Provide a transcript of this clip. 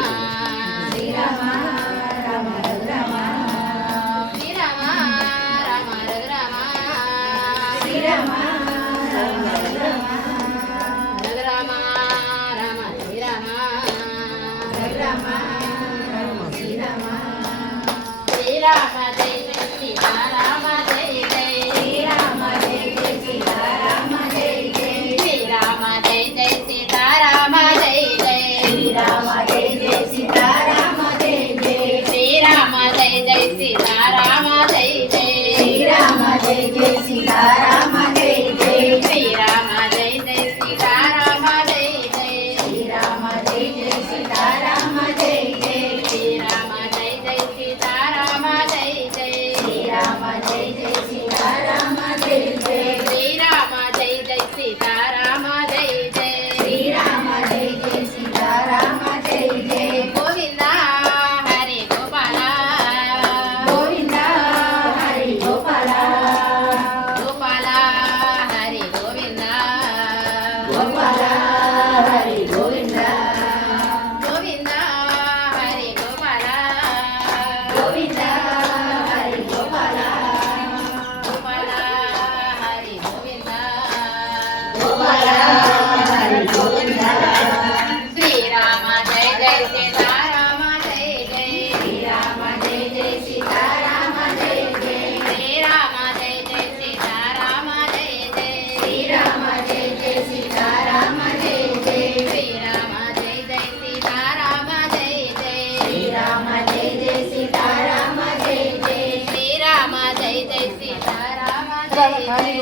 Srirama Rama Raghurama Srirama Rama Raghurama Srirama Rama Raghurama Raghurama Rama Srirama Raghurama Rama Srirama Srirama Jaya Jaya Sitarama Jaya Jaya Srirama Jaya Jaya Sitarama Jaya Jaya Srirama Jaya Jaya Sitarama Jaya Jaya Srirama Jaya Jaya Sitarama Jaya Jaya Srirama Jaya Jaya Sitarama Jaya Jaya Srirama Jaya Jaya Sitarama Jaya Jaya Srirama Jaya Jaya Sitarama Jaya Jaya Srirama Jaya Jaya Sitarama Jaya Jaya Srirama Jaya Jaya Sitarama Jaya Jaya Srirama Jaya Jaya Sitarama Jaya Jaya Srirama Jaya Jaya Sitarama Jaya Jaya Srirama Jaya Jaya Sitarama Jaya Jaya Govinda Hari Gopala Govinda Hari Gopala Gopala Hari Govinda Gopala Hari Govinda Govinda Hari Gopala Govinda Hari Gopala Gopala Hari Govinda Gopala Hari Govinda Srirama Jaya Jaya Sitarama Jaya Jaya Srirama Jaya Jaya Sitarama Jaya Jaya Srirama Jaya Jaya Sitarama Jaya Jaya Srirama Jaya Jaya Sitarama Jaya Jaya Srirama Jaya Jaya Sitarama Jaya Jaya Srirama Jaya Jaya Sitarama Jaya Jaya Srirama Jaya Jaya Sitarama Jaya Jaya